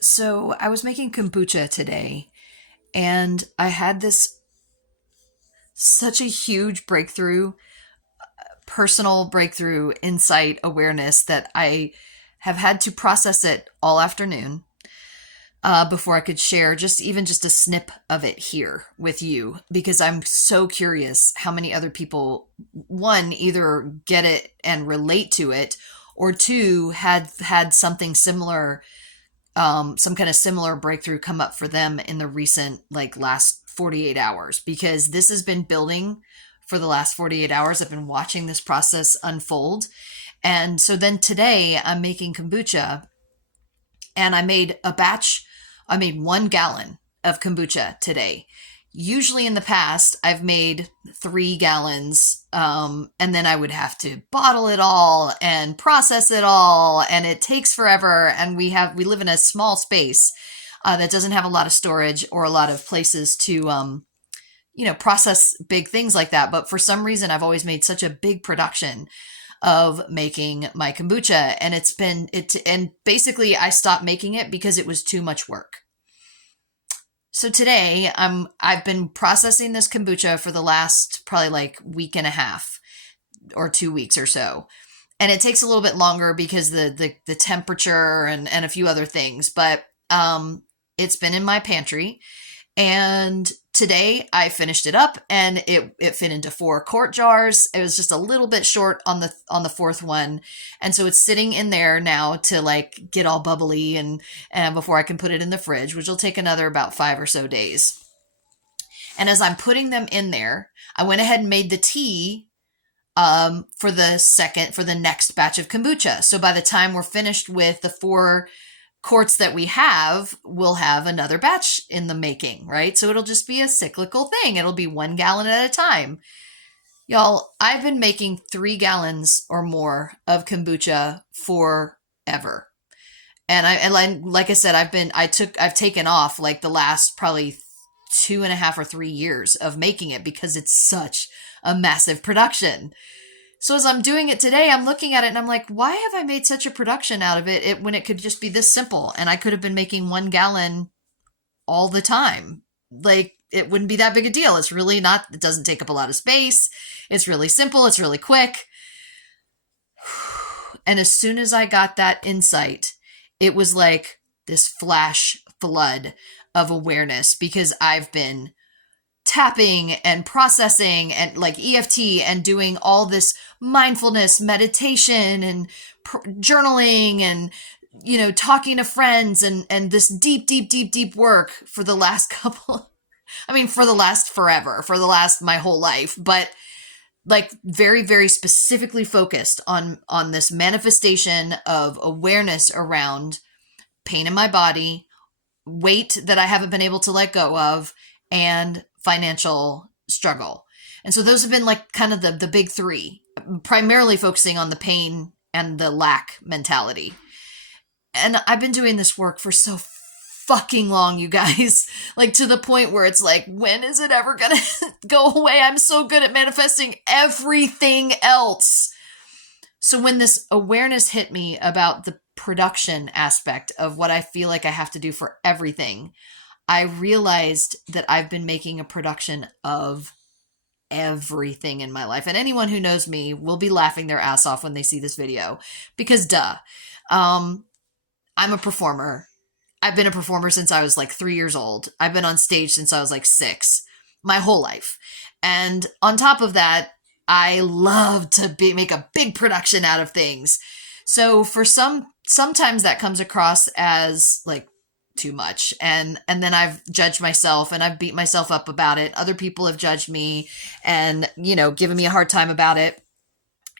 So I was making kombucha today and I had this such a huge breakthrough, personal breakthrough, insight, awareness that I have had to process it all afternoon before I could share just a snip of it here with you because I'm so curious how many other people, one, either get it and relate to it, or two, had something similar, some kind of similar breakthrough come up for them in the recent, like, last 48 hours, because this has been building for the last 48 hours. I've been watching this process unfold. And so then today I'm making kombucha, and I made 1 gallon of kombucha today. Usually in the past, I've made 3 gallons, and then I would have to bottle it all and process it all, and it takes forever. And we live in a small space that doesn't have a lot of storage or a lot of places to, process big things like that. But for some reason, I've always made such a big production of making my kombucha, and and basically I stopped making it because it was too much work. So today I've been processing this kombucha for the last probably like week and a half or 2 weeks or so. And it takes a little bit longer because the temperature and a few other things, but it's been in my pantry. And today I finished it up, and it fit into 4 quart jars. It was just a little bit short on the fourth one. And so it's sitting in there now to like get all bubbly and before I can put it in the fridge, which will take another about 5 or so days. And as I'm putting them in there, I went ahead and made the tea for the next batch of kombucha. So by the time we're finished with the 4 quarts that we have, we'll have another batch in the making, right? So it'll just be a cyclical thing. It'll be 1 gallon at a time. Y'all, I've been making 3 gallons or more of kombucha forever. Like I said, I've taken off like the last probably 2.5 or 3 years of making it because it's such a massive production. So as I'm doing it today, I'm looking at it and I'm like, why have I made such a production out of it, when it could just be this simple and I could have been making 1 gallon all the time? Like, it wouldn't be that big a deal. It's really not, it doesn't take up a lot of space. It's really simple. It's really quick. And as soon as I got that insight, it was like this flash flood of awareness because I've been tapping and processing and like EFT and doing all this mindfulness meditation and journaling and talking to friends and this deep work for the last couple I mean for the last forever, for the last my whole life, but like very very specifically focused on this manifestation of awareness around pain in my body, weight that I haven't been able to let go of, and financial struggle. And so those have been like kind of the big three, primarily focusing on the pain and the lack mentality. And I've been doing this work for so fucking long, you guys. Like, to the point where it's like, when is it ever gonna go away? I'm so good at manifesting everything else. So when this awareness hit me about the production aspect of what I feel like I have to do for everything, I realized that I've been making a production of everything in my life. And anyone who knows me will be laughing their ass off when they see this video because duh. I'm a performer. I've been a performer since I was like 3 years old. I've been on stage since I was like 6, my whole life. And on top of that, I love to make a big production out of things. So for sometimes that comes across as like too much. And then I've judged myself and I've beat myself up about it. Other people have judged me and, given me a hard time about it.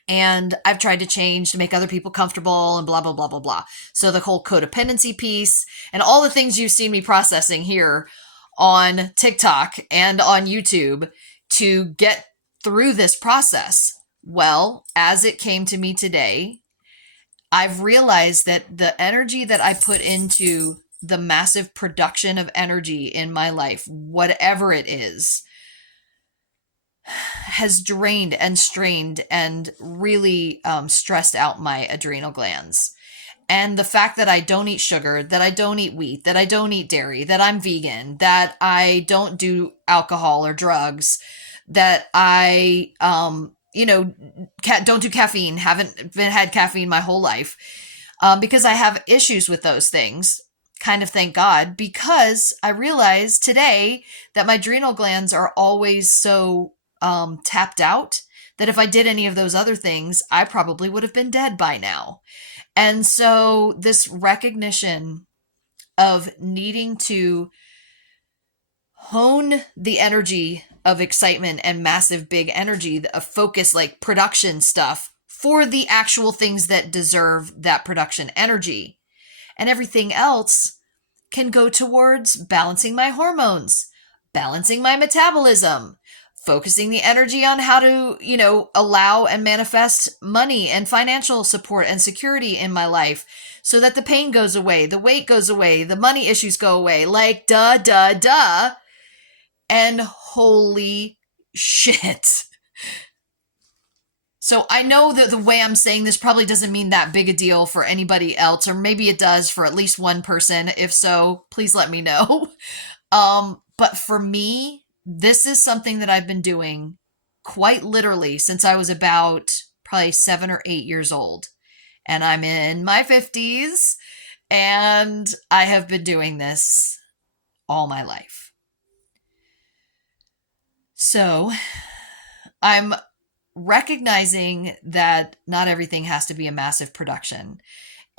And I've tried to change to make other people comfortable and blah, blah, blah, blah, blah. So the whole codependency piece and all the things you've seen me processing here on TikTok and on YouTube to get through this process. Well, as it came to me today, I've realized that the energy that I put into the massive production of energy in my life, whatever it is, has drained and strained and really stressed out my adrenal glands. And the fact that I don't eat sugar, that I don't eat wheat, that I don't eat dairy, that I'm vegan, that I don't do alcohol or drugs, that I, don't do caffeine, haven't had caffeine my whole life, because I have issues with those things. Kind of thank God, because I realized today that my adrenal glands are always so tapped out that if I did any of those other things, I probably would have been dead by now. And so this recognition of needing to hone the energy of excitement and massive big energy, of focus, like production stuff, for the actual things that deserve that production energy. And everything else can go towards balancing my hormones, balancing my metabolism, focusing the energy on how to, allow and manifest money and financial support and security in my life so that the pain goes away, the weight goes away, the money issues go away. Like, duh, duh, duh. And holy shit. So I know that the way I'm saying this probably doesn't mean that big a deal for anybody else, or maybe it does for at least one person. If so, please let me know. But for me, this is something that I've been doing quite literally since I was about probably 7 or 8 years old. And I'm in my 50s, and I have been doing this all my life. So I'm recognizing that not everything has to be a massive production.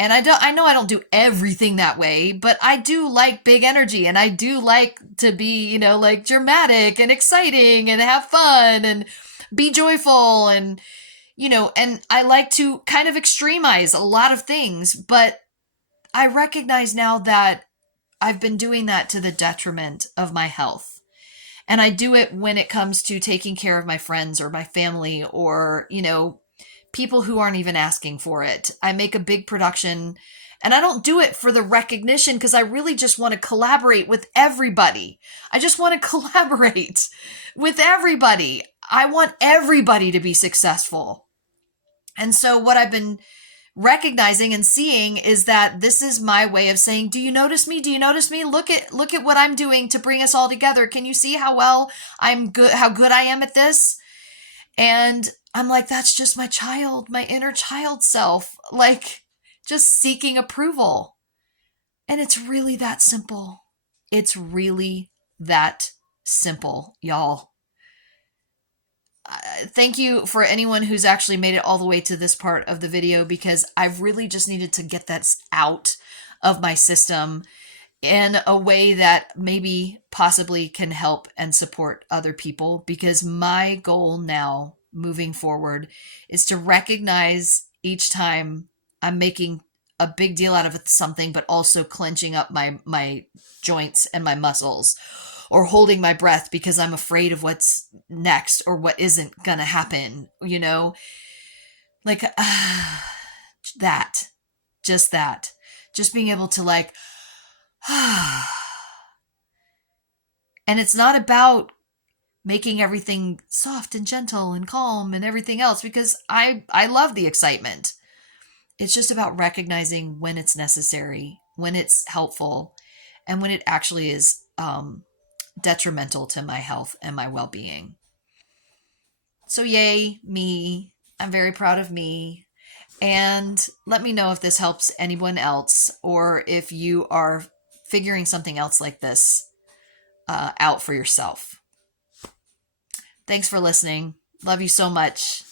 And I know I don't do everything that way, but I do like big energy, and I do like to be, like dramatic and exciting and have fun and be joyful and, and I like to kind of extremize a lot of things, but I recognize now that I've been doing that to the detriment of my health. And I do it when it comes to taking care of my friends or my family or, people who aren't even asking for it. I make a big production, and I don't do it for the recognition because I really just want to collaborate with everybody. I just want to collaborate with everybody. I want everybody to be successful. And so what I've been recognizing and seeing is that this is my way of saying, do you notice me? Do you notice me? Look at what I'm doing to bring us all together. Can you see how well I'm good, how good I am at this? And I'm like, that's just my child, my inner child self, like just seeking approval. And it's really that simple. It's really that simple, y'all. Thank you for anyone who's actually made it all the way to this part of the video, because I've really just needed to get that out of my system in a way that maybe possibly can help and support other people, because my goal now moving forward is to recognize each time I'm making a big deal out of something, but also clenching up my joints and my muscles, or holding my breath because I'm afraid of what's next or what isn't gonna happen, like just being able to like, and it's not about making everything soft and gentle and calm and everything else, because I love the excitement. It's just about recognizing when it's necessary, when it's helpful, and when it actually is detrimental to my health and my well-being. So yay, me. I'm very proud of me. And let me know if this helps anyone else, or if you are figuring something else like this out for yourself. Thanks for listening. Love you so much.